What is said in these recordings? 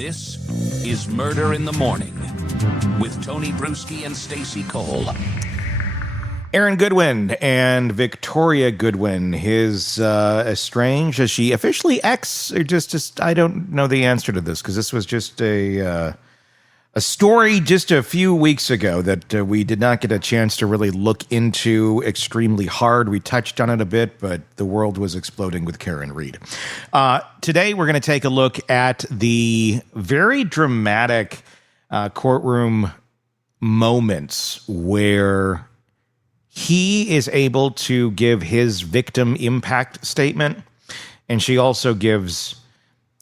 This is Murder in the Morning with Tony Bruschi and Stacey Cole. Aaron Goodwin and Victoria Goodwin, his estranged, is she officially ex, or just I don't know the answer to this, because this was just a story just a few weeks ago that we did not get a chance to really look into extremely hard. We touched on it a bit, but the world was exploding with Karen Reed. Today, we're going to take a look at the very dramatic courtroom moments where he is able to give his victim impact statement, and she also gives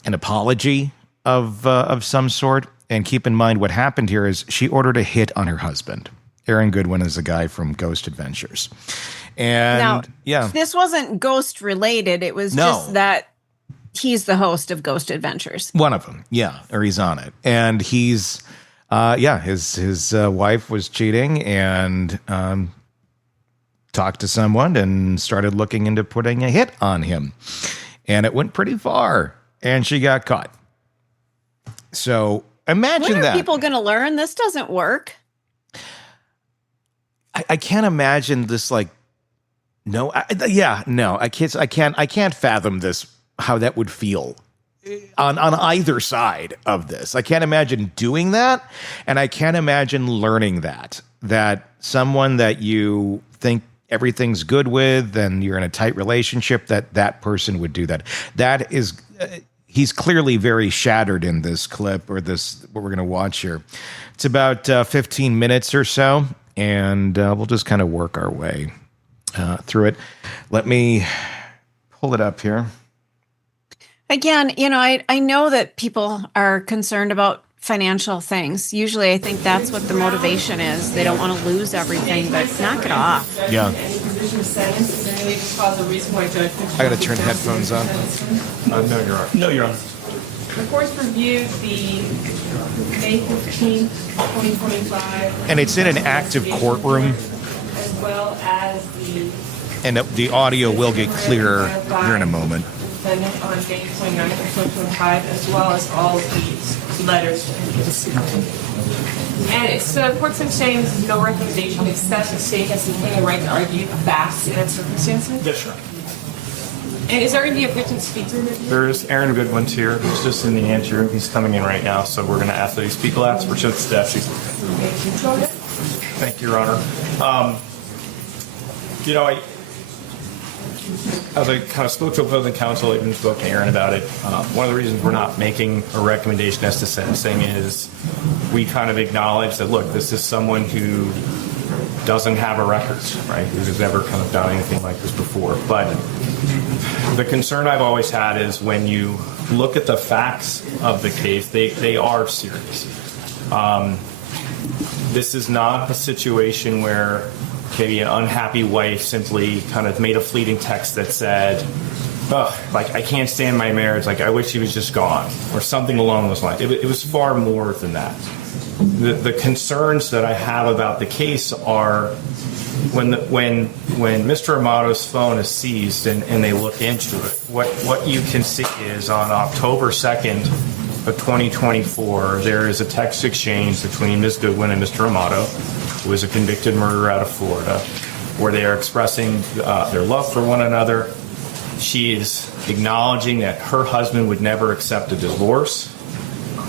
an apology of some sort. And keep in mind, what happened here is she ordered a hit on her husband. Aaron Goodwin is a guy from Ghost Adventures. And now, this wasn't ghost related. It was just that he's the host of Ghost Adventures. One of them, or he's on it. And he's, his wife was cheating and talked to someone and started looking into putting a hit on him. And it went pretty far, and she got caught. So imagine when that. Are people going to learn this doesn't work? I can't imagine this. I can't fathom this. How that would feel on either side of this. I can't imagine doing that, and I can't imagine learning that someone that you think everything's good with, and you're in a tight relationship, that person would do that. That is. He's clearly very shattered in this clip, or this, what we're going to watch here. It's about 15 minutes or so, and we'll just kind of work our way through it. Let me pull it up here. Again, I know that people are concerned about financial things. Usually I think that's what the motivation is. They don't want to lose everything, but knock it off. Yeah. I got to turn headphones on. No, you're on. The court's reviewed the May 15th, 2025. And it's in an active courtroom. As well as And the audio will get clearer here in a moment. Defendant on May 29th, 2025, as well as all of these letters. And it's the court's saying this is no recommendation except the state has the right to argue the facts in its circumstances. Yes, sir. And is there going to be a victim speaker? There's Aaron Goodwin here. He's just in the anteroom. He's coming in right now, so we're going to ask that he speak last. We're to the statute. Thank you, Your Honor. As I kind of spoke to opposing counsel, even spoke to Aaron about it, one of the reasons we're not making a recommendation as to sentencing is we kind of acknowledge that, look, this is someone who doesn't have a record, right? Who's never kind of done anything like this before. But the concern I've always had is when you look at the facts of the case, they are serious. This is not a situation where maybe an unhappy wife simply kind of made a fleeting text that said, I can't stand my marriage, I wish he was just gone, or something along those lines. It was far more than that. The concerns that I have about the case are when Mr. Amato's phone is seized and they look into it, what you can see is on October 2nd of 2024, there is a text exchange between Ms. Goodwin and Mr. Amato, who is a convicted murderer out of Florida, where they are expressing their love for one another. She is acknowledging that her husband would never accept a divorce.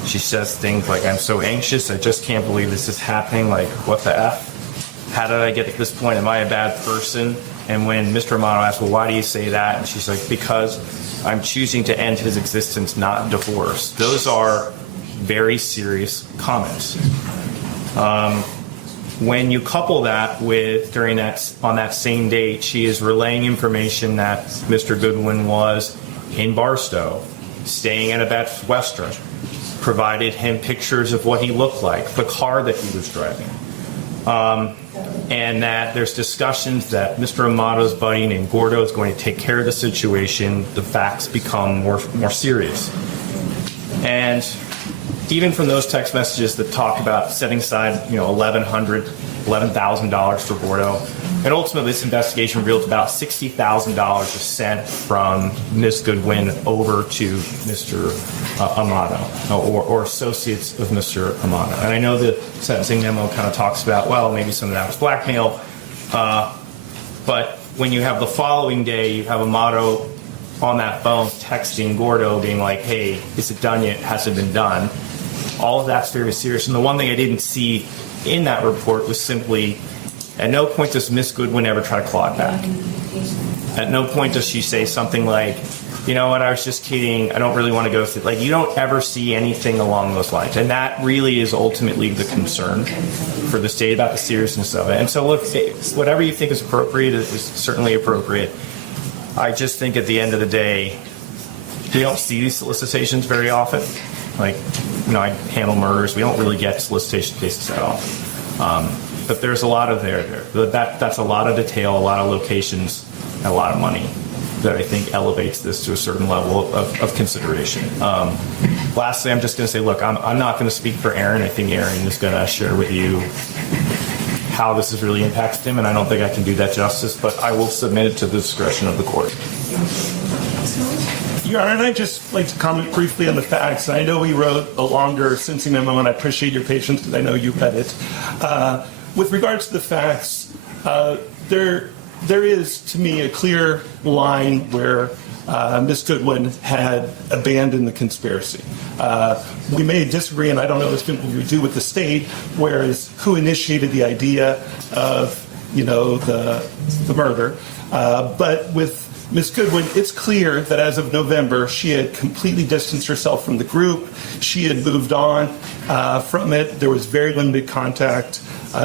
She says things like, I'm so anxious, I just can't believe this is happening, what the F? How did I get to this point? Am I a bad person? And when Mr. Amato asks, well, why do you say that? And she's like, because I'm choosing to end his existence, not divorce. Those are very serious comments. When you couple that with, on that same date, she is relaying information that Mr. Goodwin was in Barstow, staying at a Best Western, provided him pictures of what he looked like, the car that he was driving, and that there's discussions that Mr. Amato's buddy named Gordo is going to take care of the situation. The facts become more serious. And even from those text messages that talk about setting aside, $11,000 for Gordo, And ultimately, this investigation revealed about $60,000 was sent from Ms. Goodwin over to Mr. Amato, or associates of Mr. Amato. And I know the sentencing memo kind of talks about, well, maybe some of that was blackmail, but when you have the following day, you have Amato on that phone texting Gordo being like, hey, is it done yet? Has it been done? All of that's very serious. And the one thing I didn't see in that report was simply, at no point does Miss Goodwin ever try to claw it back. At no point does she say something like, you know what, I was just kidding, I don't really want to go through. Like, you don't ever see anything along those lines. And that really is ultimately the concern for the state about the seriousness of it. And so, look, whatever you think is appropriate is certainly appropriate. I just think at the end of the day, we don't see these solicitations very often. Like, you know, I handle murders. We don't really get solicitation cases that often. But there's a lot of there. That's a lot of detail, a lot of locations, and a lot of money that I think elevates this to a certain level of consideration. Lastly, I'm just going to say, look, I'm not going to speak for Aaron. I think Aaron is going to share with you how this has really impacted him, and I don't think I can do that justice, but I will submit it to the discretion of the court. Your Honor, and I'd just like to comment briefly on the facts. I know we wrote a longer sentencing memo, and I appreciate your patience because I know you read it. With regards to the facts, there is, to me, a clear line where Ms. Goodwin had abandoned the conspiracy. We may disagree, and I don't know if it's we do with the state, whereas who initiated the idea of, you know, the murder. But with Ms. Goodwin, it's clear that as of November, she had completely distanced herself from the group. She had moved on from it. There was very limited contact.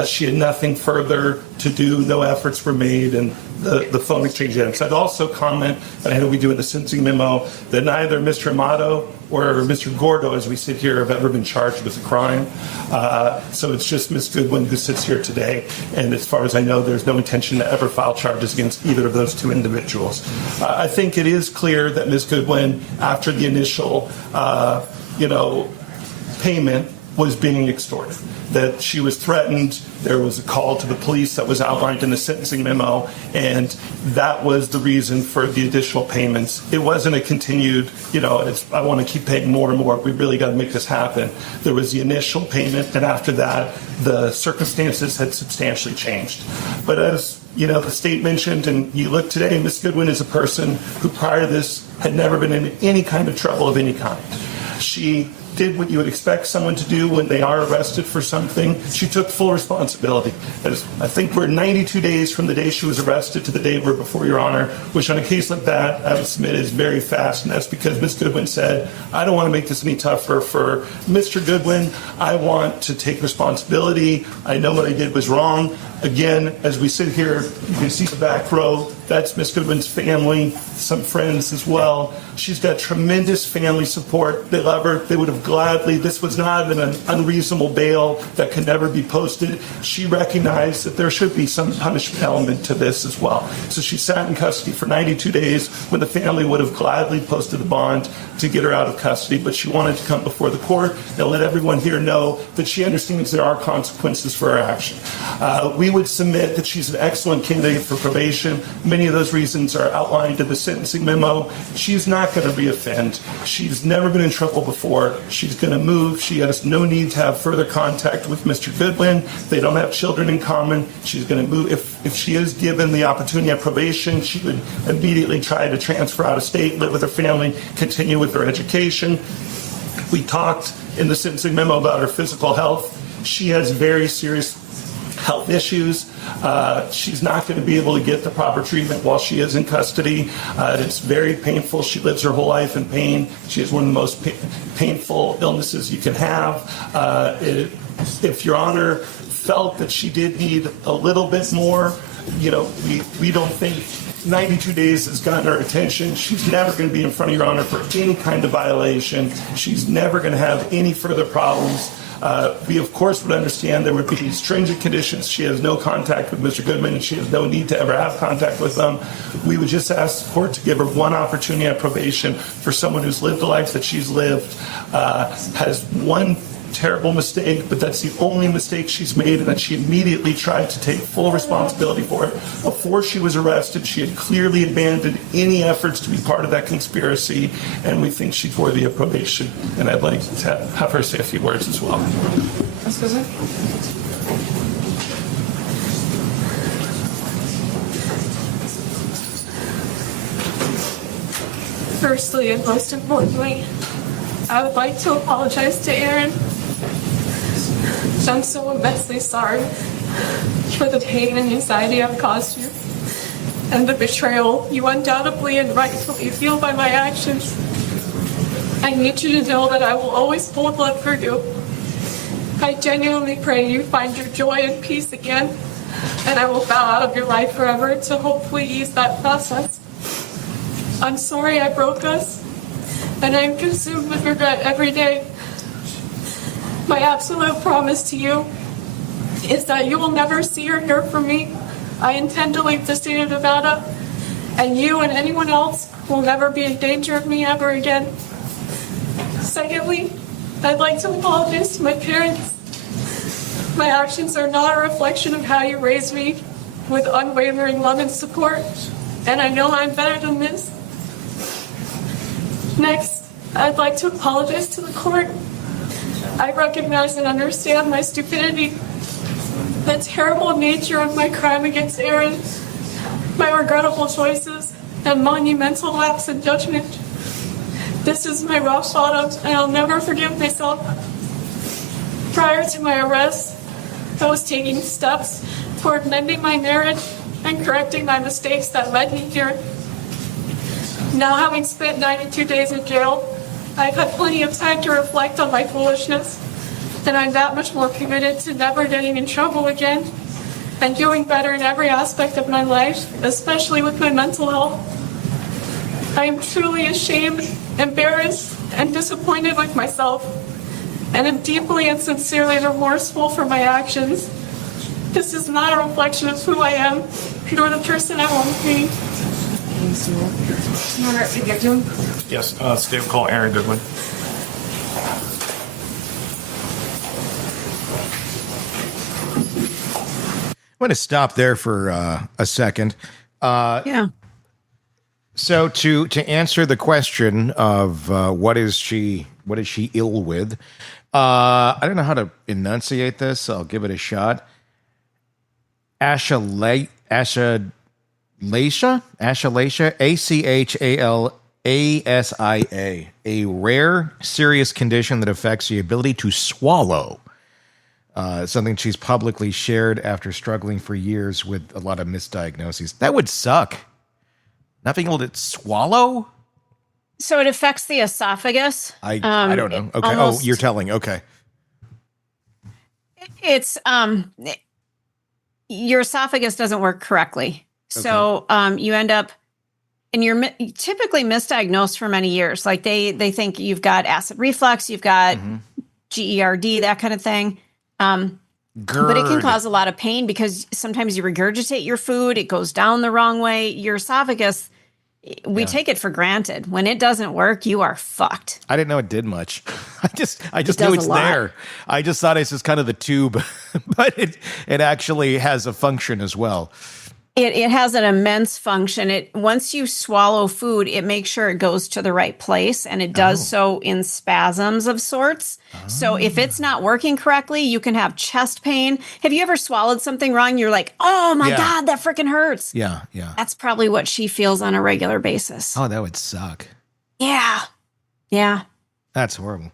She had nothing further to do. No efforts were made, and the phone exchange ends. I'd also comment, and I know we do in the sentencing memo, that neither Mr. Amato or Mr. Gordo, as we sit here, have ever been charged with a crime. So it's just Ms. Goodwin who sits here today, and as far as I know, there's no intention to ever file charges against either of those two individuals. I think it is clear that Ms. Goodwin, after the initial, payment, was being extorted, that she was threatened. There was a call to the police that was outlined in the sentencing memo, and that was the reason for the additional payments. It wasn't a continued, I want to keep paying more and more. We really got to make this happen. There was the initial payment, and after that, the circumstances had substantially changed. But as the state mentioned, and you look today, Ms. Goodwin is a person who prior to this had never been in any kind of trouble of any kind. She did what you would expect someone to do when they are arrested for something. She took full responsibility. I think we're 92 days from the day she was arrested to the day we're before Your Honor, which on a case like that, I would submit is very fast, and that's because Ms. Goodwin said, I don't want to make this any tougher for Mr. Goodwin. I want to take responsibility. I know what I did was wrong. Again, as we sit here, you can see the back row. That's Ms. Goodwin's family, some friends as well. She's got tremendous family support. They love her. They would have gladly, this was not an unreasonable bail that could never be posted. She recognized that there should be some punishment element to this as well. So she sat in custody for 92 days when the family would have gladly posted the bond to get her out of custody, but she wanted to come before the court and let everyone here know that she understands there are consequences for her action. We would submit that she's an excellent candidate for probation. Many of those reasons are outlined in the sentencing memo. She's not going to reoffend. She's never been in trouble before. She's going to move. She has no need to have further contact with Mr. Goodwin. They don't have children in common. She's going to move. If she is given the opportunity at probation, she would immediately try to transfer out of state, live with her family, continue with her education. We talked in the sentencing memo about her physical health. She has very serious health issues. She's not going to be able to get the proper treatment while she is in custody. It's very painful. She lives her whole life in pain. She has one of the most painful illnesses you can have. If Your Honor felt that she did need a little bit more, we don't think 92 days has gotten her attention. She's never going to be in front of Your Honor for any kind of violation. She's never going to have any further problems. We, of course, would understand there would be stringent conditions. She has no contact with Mr. Goodman, and she has no need to ever have contact with them. We would just ask the court to give her one opportunity at probation for someone who's lived the life that she's lived, has one terrible mistake, but that's the only mistake she's made, and that she immediately tried to take full responsibility for it. Before she was arrested, she had clearly abandoned any efforts to be part of that conspiracy, and we think she's worthy of probation. And I'd like to have her say a few words as well. Excuse me? Firstly and most importantly, I would like to apologize to Aaron. I'm so immensely sorry for the pain and anxiety I've caused you and the betrayal you undoubtedly and rightfully feel by my actions. I need you to know that I will always hold love for you. I genuinely pray you find your joy and peace again, and I will bow out of your life forever to hopefully ease that process. I'm sorry I broke us, and I'm consumed with regret every day. My absolute promise to you is that you will never see or hear from me. I intend to leave the state of Nevada, and you and anyone else will never be in danger of me ever again. Secondly, I'd like to apologize to my parents. My actions are not a reflection of how you raised me with unwavering love and support, and I know I'm better than this. Next, I'd like to apologize to the court. I recognize and understand my stupidity, the terrible nature of my crime against Aaron, my regrettable choices, and monumental lapse in judgment. This is my rock bottom, and I'll never forgive myself. Prior to my arrest, I was taking steps toward mending my marriage and correcting my mistakes that led me here. Now, having spent 92 days in jail, I've had plenty of time to reflect on my foolishness, and I'm that much more committed to never getting in trouble again and doing better in every aspect of my life, especially with my mental health. I am truly ashamed, embarrassed, and disappointed with myself, and am deeply and sincerely remorseful for my actions. This is not a reflection of who I am, nor the person I want to be. You want to get to him? Yes, state call Aaron Goodwin. I'm going to stop there for a second. Yeah. So to answer the question of what is she ill with, I don't know how to enunciate this. I'll give it a shot. Achalasia, achalasia, a rare, serious condition that affects the ability to swallow. Something she's publicly shared after struggling for years with a lot of misdiagnoses. That would suck. Not being able to swallow? So it affects the esophagus. I don't know. Okay. Almost, you're telling. Okay. It's your esophagus doesn't work correctly. So you end up, and you're typically misdiagnosed for many years. Like they think you've got acid reflux, you've got GERD, that kind of thing. But it can cause a lot of pain because sometimes you regurgitate your food, it goes down the wrong way. Your esophagus, we take it for granted. When it doesn't work, you are fucked. I didn't know it did much. I just knew it's there. I just thought it's just kind of the tube, but it actually has a function as well. It has an immense function. Once you swallow food, it makes sure it goes to the right place, and it does so in spasms of sorts. So if it's not working correctly, you can have chest pain. Have you ever swallowed something wrong? You're like, oh my God, that freaking hurts. Yeah. That's probably what she feels on a regular basis. Oh, that would suck. Yeah. That's horrible.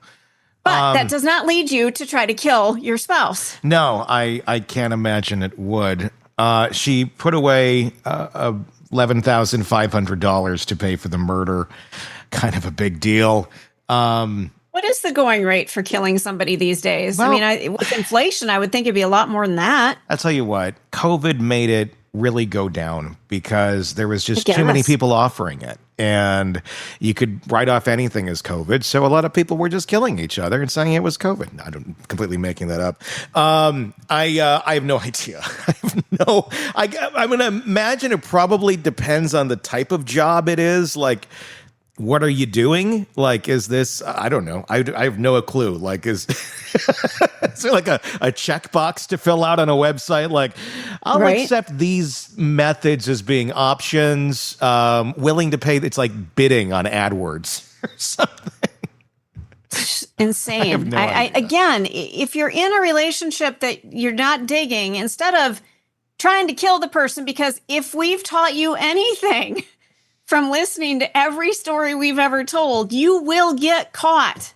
But that does not lead you to try to kill your spouse. No, I can't imagine it would. She put away $11,500 to pay for the murder. Kind of a big deal. What is the going rate for killing somebody these days? Well, I mean, with inflation, I would think it'd be a lot more than that. I'll tell you what, COVID made it really go down because there was just too many people offering it. And you could write off anything as COVID. So a lot of people were just killing each other and saying it was COVID. I'm completely making that up. I have no idea. I'm going to imagine it probably depends on the type of job it is. Like what are you doing? Like, is this, I don't know. I have no clue. Like, is there like a checkbox to fill out on a website? Like, I'll accept these methods as being options, willing to pay. It's like bidding on AdWords or something. Insane. I have no idea. Again, if you're in a relationship that you're not digging, instead of trying to kill the person, because if we've taught you anything from listening to every story we've ever told, you will get caught.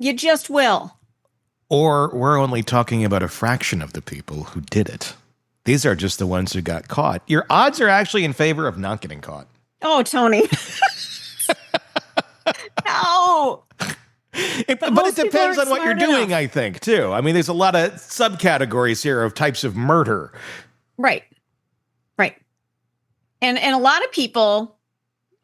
You just will. Or we're only talking about a fraction of the people who did it. These are just the ones who got caught. Your odds are actually in favor of not getting caught. Oh, Tony. No. But it depends on what you're doing, I think, too. I mean, there's a lot of subcategories here of types of murder. Right. And a lot of people,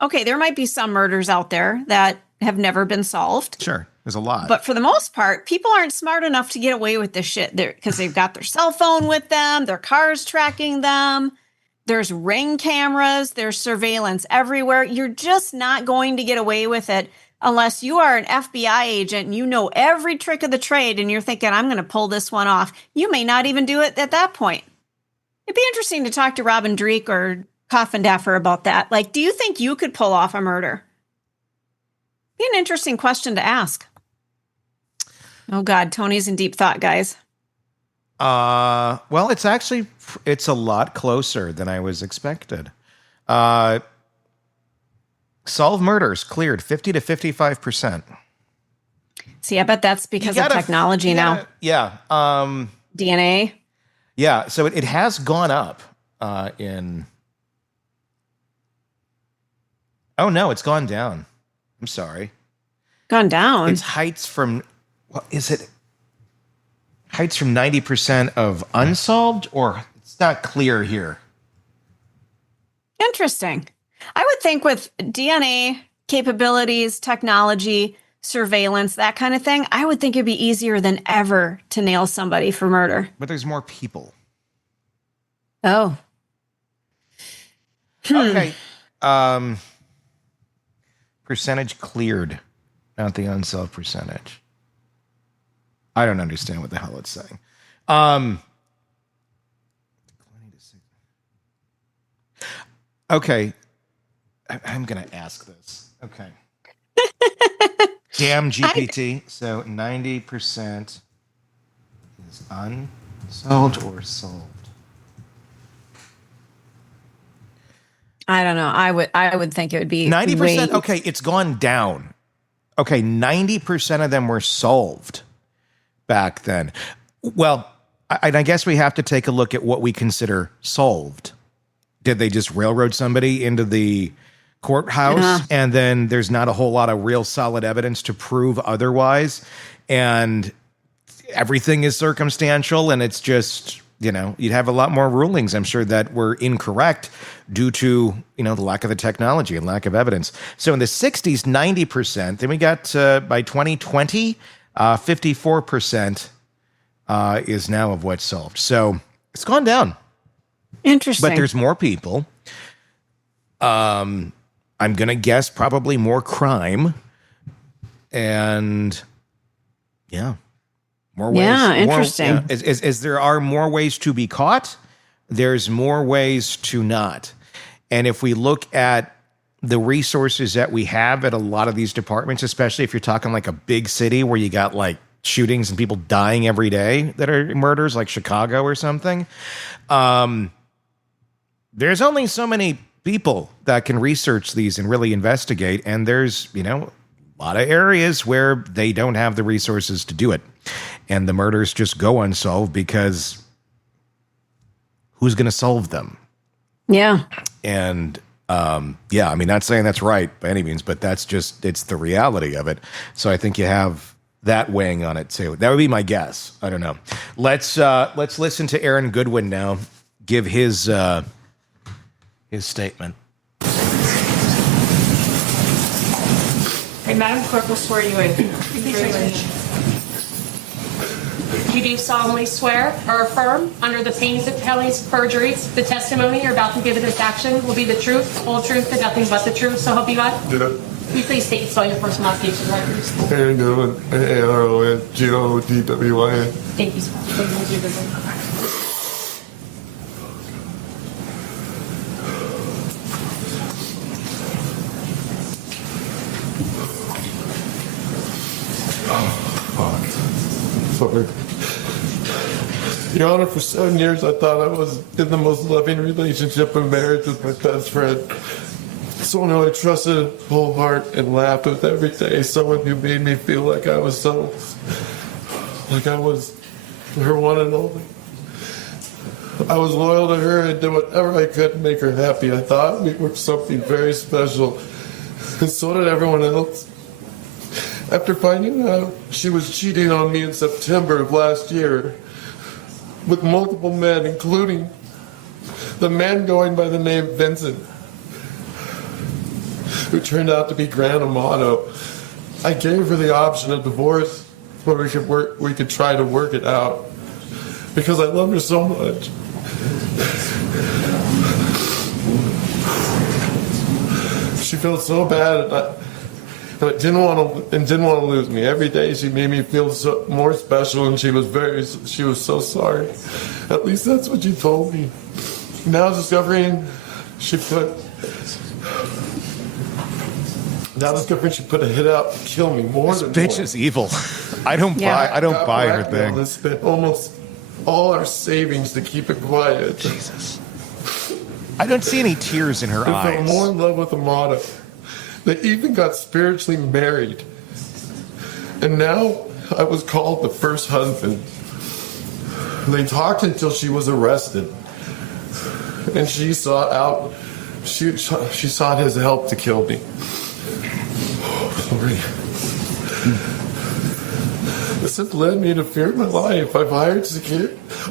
okay, there might be some murders out there that have never been solved. Sure, there's a lot. But for the most part, people aren't smart enough to get away with this shit because they've got their cell phone with them, their car's tracking them, there's Ring cameras, there's surveillance everywhere. You're just not going to get away with it unless you are an FBI agent and you know every trick of the trade and you're thinking, I'm going to pull this one off. You may not even do it at that point. It'd be interesting to talk to Robin Dreek or Coffindaffer about that. Like, do you think you could pull off a murder? Be an interesting question to ask. Oh God, Tony's in deep thought, guys. Well, it's a lot closer than I was expected. Solved murders cleared 50 to 55%. See, I bet that's because of technology now. Yeah. DNA. Yeah. So it has gone up in. Oh, no, it's gone down. I'm sorry. Gone down? It's heights from, what is it? Heights from 90% of unsolved, or it's not clear here. Interesting. I would think with DNA capabilities, technology, surveillance, that kind of thing, I would think it'd be easier than ever to nail somebody for murder. But there's more people. Oh. Okay. Percentage cleared, not the unsolved percentage. I don't understand what the hell it's saying. Okay. I'm going to ask this. Okay. Damn GPT. So 90% is unsolved or solved? I don't know. I would think it would be 90%. Okay, it's gone down. Okay, 90% of them were solved back then. Well, I guess we have to take a look at what we consider solved. Did they just railroad somebody into the courthouse and then there's not a whole lot of real solid evidence to prove otherwise, and everything is circumstantial, and it's just, you'd have a lot more rulings, I'm sure, that were incorrect due to, the lack of the technology and lack of evidence. So in the 60s, 90%. Then we got, by 2020, 54% is now of what's solved. So it's gone down. Interesting. But there's more people. I'm going to guess probably more crime. And, more ways. Yeah, interesting. As there are more ways to be caught, there's more ways to not. And if we look at the resources that we have at a lot of these departments, especially if you're talking like a big city where you got like shootings and people dying every day that are murders, like Chicago or something, there's only so many people that can research these and really investigate. And there's, a lot of areas where they don't have the resources to do it. And the murders just go unsolved because who's going to solve them? Yeah. And, not saying that's right by any means, but that's just, it's the reality of it. So I think you have that weighing on it too. That would be my guess. I don't know. Let's listen to Aaron Goodwin now give his statement. Hey, Madam Clerk will swear you in. You do solemnly swear or affirm, under the pains of penalties of perjury, the testimony you're about to give in this action will be the truth, whole truth, and nothing but the truth, so help you God? Yeah. Will you please state and spell your first and last name for the record? Aaron Goodwin, AARONGODWYN. Thank you, sir. Please use your business. Sorry. Your Honor, for 7 years I thought I was in the most loving relationship and marriage with my best friend. Someone who I trusted whole heart and laughed with every day. Someone who made me feel like I was her one and only. I was loyal to her and did whatever I could to make her happy. I thought we were something very special, and so did everyone else. After finding out she was cheating on me in September of last year with multiple men, including the man going by the name Vincent, who turned out to be Grand Amato, I gave her the option of divorce where we could try to work it out, because I loved her so much. She felt so bad, but didn't want to lose me. Every day she made me feel more special, and she was so sorry. At least that's what she told me. Now discovering she put a hit out to kill me more than Bitch once. is evil. I don't buy her thing. I spent almost all our savings to keep it quiet. Jesus. I don't see any tears in her I fell eyes. more in love with Amato. They even got spiritually married. And now I was called the first husband. They talked until she was arrested. And she sought his help to kill me. Sorry. This has led me to fear my life. I've hired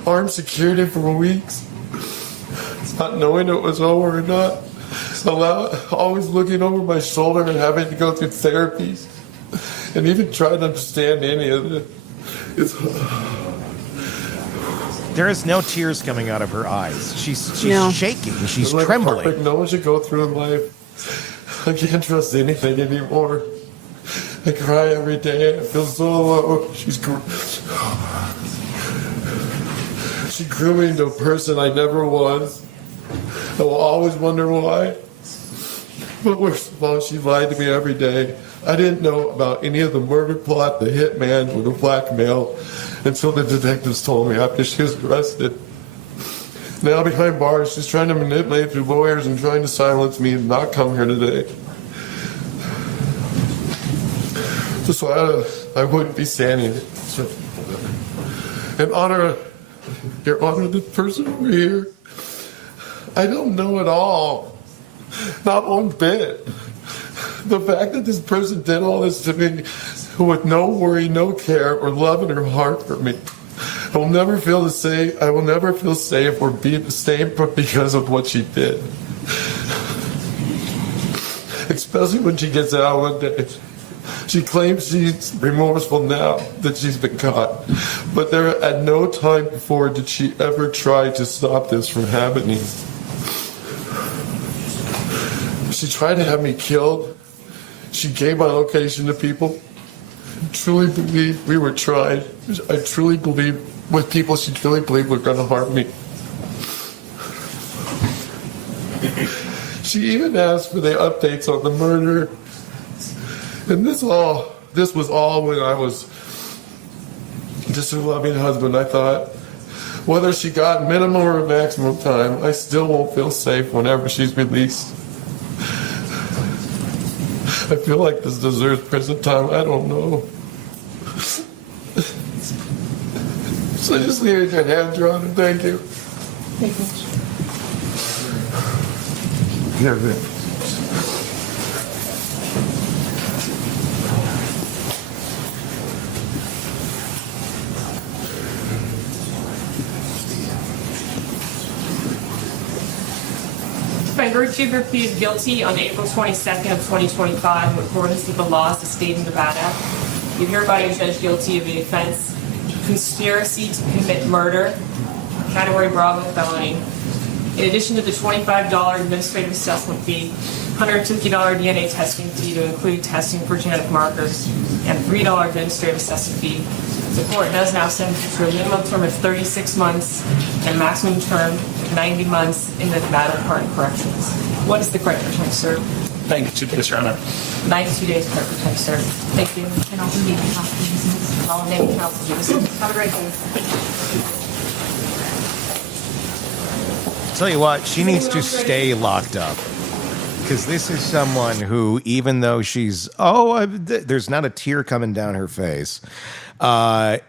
armed security for weeks, not knowing it was over or not. Always looking over my shoulder and having to go through therapies, and even trying to understand any of it. There is no tears coming out of her eyes. She's No. shaking. She's Like trembling. heartbreak no one should go through in life. I can't trust anything anymore. I cry every day. I feel so alone. She grew me into a person I never was. I will always wonder why. But worst of all, she lied to me every day. I didn't know about any of the murder plot, the hitman, or the blackmail until the detectives told me after she was arrested. Now behind bars, she's trying to manipulate through lawyers and trying to silence me and not come here today. Just so I wouldn't be standing here. So, in honor, Your Honor, the person over here, I don't know at all. Not one bit. The fact that this person did all this to me with no worry, no care, or love in her heart for me. I will never feel safe or be the same because of what she did. Especially when she gets out one day. She claims she's remorseful now that she's been caught. But there at no time before did she ever try to stop this from happening. She tried to have me killed. She gave my location to people. I truly believe we were tried. I truly believe with people she truly believed were going to harm me. She even asked for the updates on the murder. And this was all when I was just a loving husband. I thought, whether she got minimum or maximum time, I still won't feel safe whenever she's released. I feel like this deserves prison time. I don't know. So I just needed your hand, Your Honor. Thank you. Thank you. Yeah, man. By virtue of your plea of guilty on April 22nd of 2025 in accordance with the laws of the state of Nevada, you hereby are judged guilty of the offense conspiracy to commit murder, category Bravo felony. In addition to the $25 administrative assessment fee, $150 DNA testing fee to include testing for genetic markers, and $3 administrative assessment fee, the court does now sentence you to a minimum term of 36 months and a maximum term of 90 months in the Nevada Department of Corrections. What is the correct term, sir? 92 days, Your Honor. 92 days correct term, sir. Thank you. And also name and counsel. I'll name and counsel. Have a great day. Tell you what, she needs to stay locked up. Because this is someone who, even though she's, there's not a tear coming down her face. I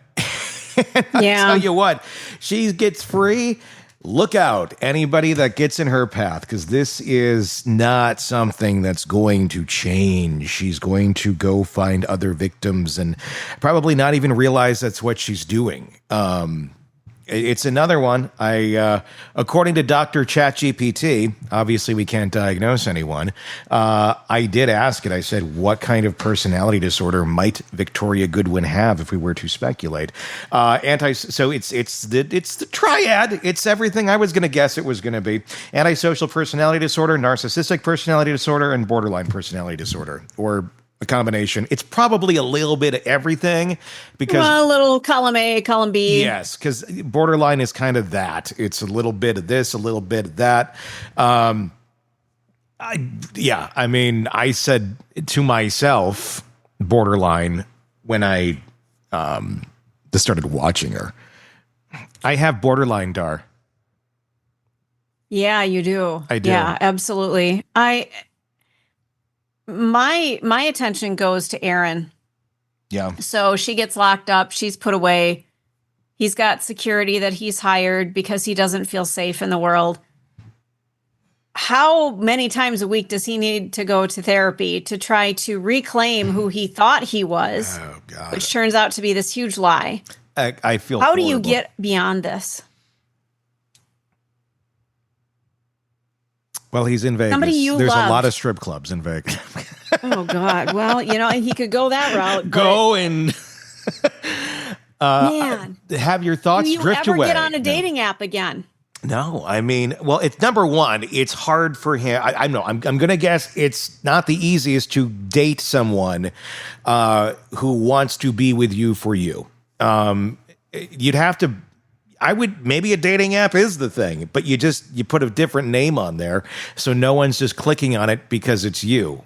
tell you what, she gets free. Look out, anybody that gets in her path, because this is not something that's going to change. She's going to go find other victims and probably not even realize that's what she's doing. It's another one. According to Dr. ChatGPT, obviously we can't diagnose anyone. I did ask it. I said, what kind of personality disorder might Victoria Goodwin have if we were to speculate? So it's the triad. It's everything I was going to guess it was going to be. Antisocial personality disorder, narcissistic personality disorder, and borderline personality disorder, or a combination. It's probably a little bit of everything because a little column A, column B. Yes, because borderline is kind of that. It's a little bit of this, a little bit of that. I said to myself, borderline, when I just started watching her. I have borderline, Dar. Yeah, you do. I do. Yeah, absolutely. My attention goes to Aaron. Yeah. So she gets locked up. She's put away. He's got security that he's hired because he doesn't feel safe in the world. How many times a week does he need to go to therapy to try to reclaim who he thought he was, which turns out to be this huge lie? I feel How horrible. do you get beyond this? Well, he's in Vegas. Somebody you There's loved. a lot of strip clubs in Vegas. Oh, God. Well, he could go that route. Go and man, have your thoughts do you drift ever away. get on a dating app again? No, I mean, well, it's number one. It's hard for him. I'm going to guess it's not the easiest to date someone who wants to be with you for you. You'd have to. Maybe a dating app is the thing, but you put a different name on there, so no one's just clicking on it because it's you.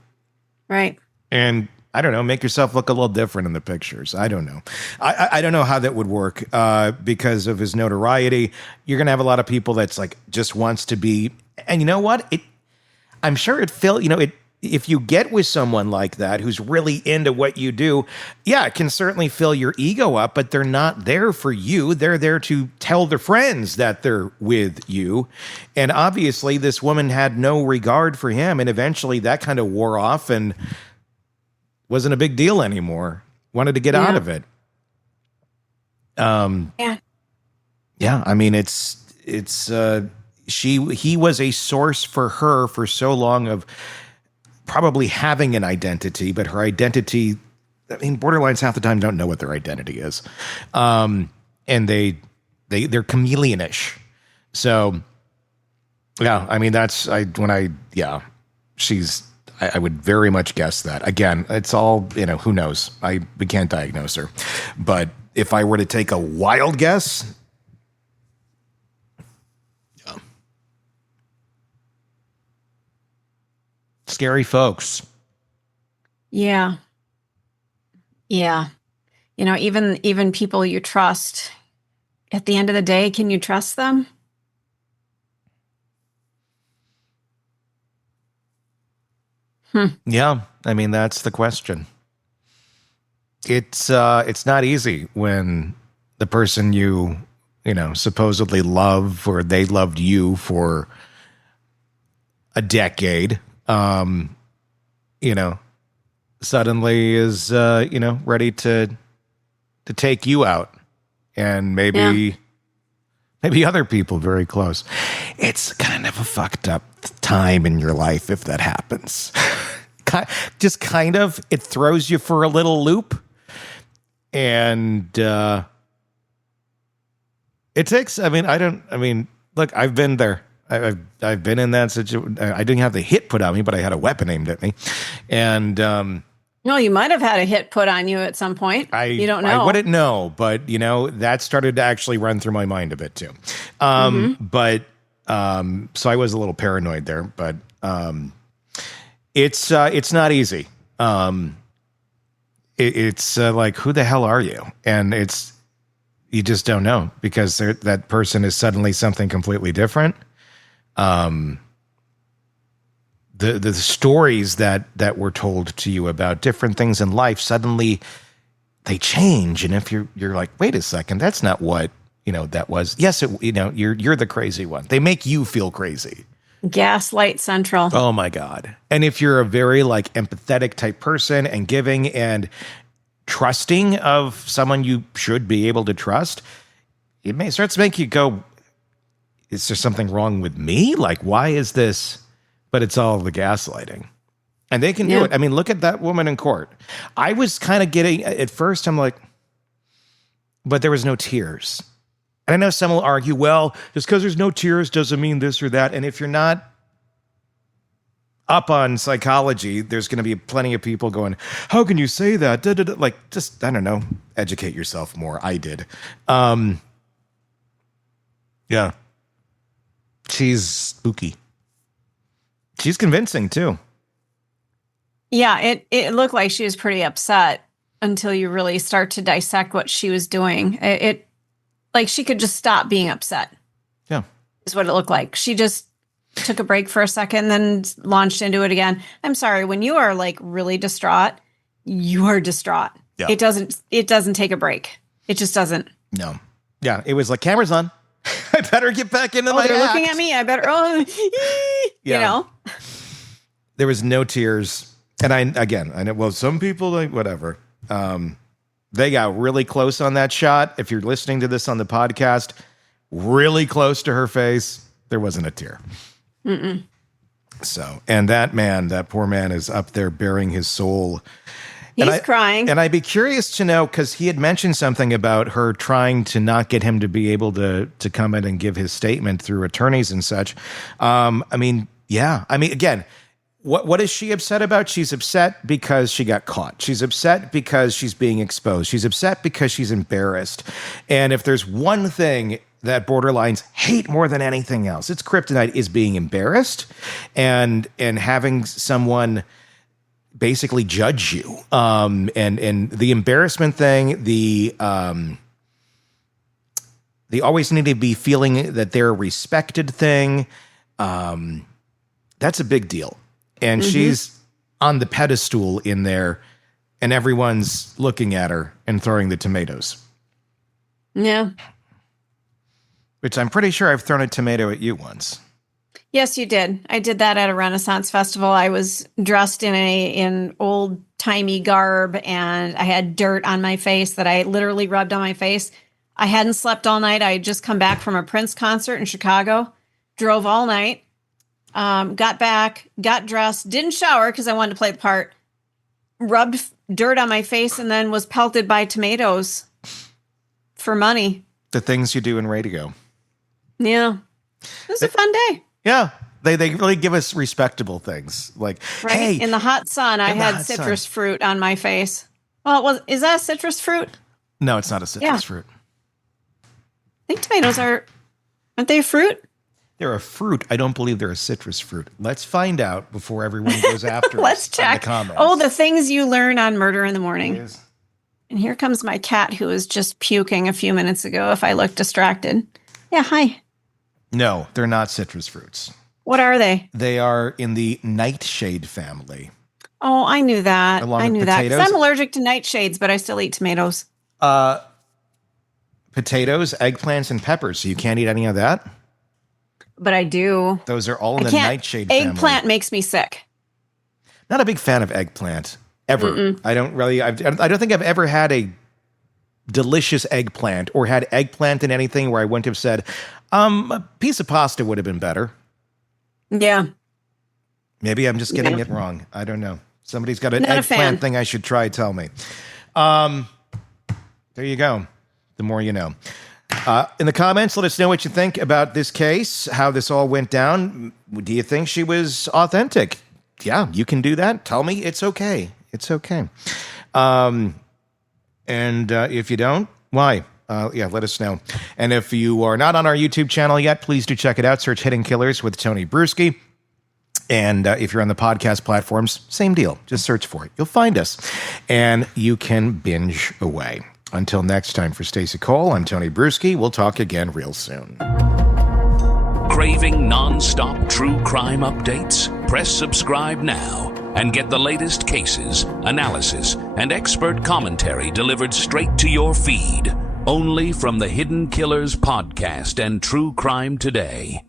Right. And I don't know, make yourself look a little different in the pictures. I don't know. I don't know how that would work because of his notoriety. You're going to have a lot of people that's like just wants to be, and you know what? I'm sure if you get with someone like that who's really into what you do, yeah, it can certainly fill your ego up, but they're not there for you. They're there to tell their friends that they're with you. And obviously this woman had no regard for him, and eventually that kind of wore off and wasn't a big deal anymore. Wanted to get out of it. Yeah, I mean, he was a source for her for so long of probably having an identity, but her identity, I mean, borderlines half the time don't know what their identity is. And they're chameleonish. So yeah, I mean, I would very much guess that. Again, it's all, who knows? We can't diagnose her. But if I were to take a wild guess, scary folks. Yeah. Yeah. Even people you trust, at the end of the day, can you trust them? Yeah. I mean, that's the question. It's not easy when the person you supposedly love, or they loved you for a decade, suddenly is, ready to take you out, and maybe other people very close. It's kind of a fucked up time in your life if that happens. Just kind of, it throws you for a little loop, and It takes, look, I've been there. I've been in that situation. I didn't have the hit put on me, but I had a weapon aimed at me. And, No, you might have had a hit put on you at some point. You don't know. I wouldn't know, but that started to actually run through my mind a bit too. So I was a little paranoid there, but, it's not easy. It's like, who the hell are you? And you just don't know, because that person is suddenly something completely different. The stories that were told to you about different things in life, suddenly they change. And if you're like, wait a second, that's not what, that was. Yes, you're the crazy one. They make you feel crazy. Gaslight Central. Oh my God. And if you're a very empathetic type person and giving and trusting of someone you should be able to trust, it may start to make you go, is there something wrong with me? Why is this? But it's all the gaslighting. And they can do it. I mean, look at that woman in court. I was kind of getting, at first I'm like, but there was no tears. And I know some will argue, well, just because there's no tears doesn't mean this or that. And if you're not up on psychology, there's going to be plenty of people going, how can you say that? Just, I don't know, educate yourself more. I did. Yeah. She's spooky. She's convincing too. Yeah, it looked like she was pretty upset until you really start to dissect what she was doing. It she could just stop being upset. Yeah. Is what it looked like. She just took a break for a second, then launched into it again. I'm sorry, when you are really distraught, you are distraught. Yeah. It doesn't take a break. It just doesn't. No. Yeah, it was like, camera's on. I better get back into my they're act. looking at me. I better There was no tears. And I know, well, some people whatever. They got really close on that shot. If you're listening to this on the podcast, really close to her face, there wasn't a tear. Mm-mm. So, and that poor man is up there bearing his soul. He's crying. And I'd be curious to know, because he had mentioned something about her trying to not get him to be able to come in and give his statement through attorneys and such. Again, what is she upset about? She's upset because she got caught. She's upset because she's being exposed. She's upset because she's embarrassed. And if there's one thing that borderlines hate more than anything else, it's kryptonite, is being embarrassed and having someone basically judge you. And the embarrassment thing, they always need to be feeling that they're a respected thing. That's a big deal. And she's on the pedestal in there, and everyone's looking at her and throwing the tomatoes. Yeah. Which I'm pretty sure I've thrown a tomato at you once. Yes, you did. I did that at a Renaissance festival. I was dressed in old-timey garb, and I had dirt on my face that I literally rubbed on my face. I hadn't slept all night. I had just come back from a Prince concert in Chicago, drove all night. Got back, got dressed, didn't shower because I wanted to play the part, rubbed dirt on my face, and then was pelted by tomatoes for money. The things you do in radio. Yeah. It was a fun day. Yeah. They really give us respectable things. Hey. In the hot sun, I had citrus fruit on my face. Well, is that a citrus fruit? No, it's not a citrus fruit. I think tomatoes aren't they a fruit? They're a fruit. I don't believe they're a citrus fruit. Let's find out before everyone goes after Let's us check. in the comments. Oh, the things you learn on Murder in the Morning. And here comes my cat who was just puking a few minutes ago if I look distracted. Yeah, hi. No, they're not citrus fruits. What are they? They are in the nightshade family. Oh, I knew that. Along I with knew that. potatoes? 'Cause I'm allergic to nightshades, but I still eat tomatoes. Potatoes, eggplants, and peppers. So you can't eat any of that? But I do. Those are all in the nightshade family. Eggplant makes me sick. Not a big fan of eggplant, ever. Mm-mm. I don't think I've ever had a delicious eggplant or had eggplant in anything where I wouldn't have said, a piece of pasta would have been better. Yeah. Maybe I'm just getting it wrong. I don't know. Somebody's got an eggplant thing I should try. Tell me. There you go. The more you know. In the comments, let us know what you think about this case, how this all went down. Do you think she was authentic? Yeah, you can do that. Tell me it's okay. It's okay. And if you don't, why? Let us know. And if you are not on our YouTube channel yet, please do check it out. Search Hidden Killers with Tony Bruschi. And if you're on the podcast platforms, same deal. Just search for it. You'll find us. And you can binge away. Until next time, for Stacey Cole, I'm Tony Bruschi. We'll talk again real soon. Craving non-stop true crime updates? Press subscribe now and get the latest cases, analysis, and expert commentary delivered straight to your feed. Only from the Hidden Killers podcast and True Crime Today.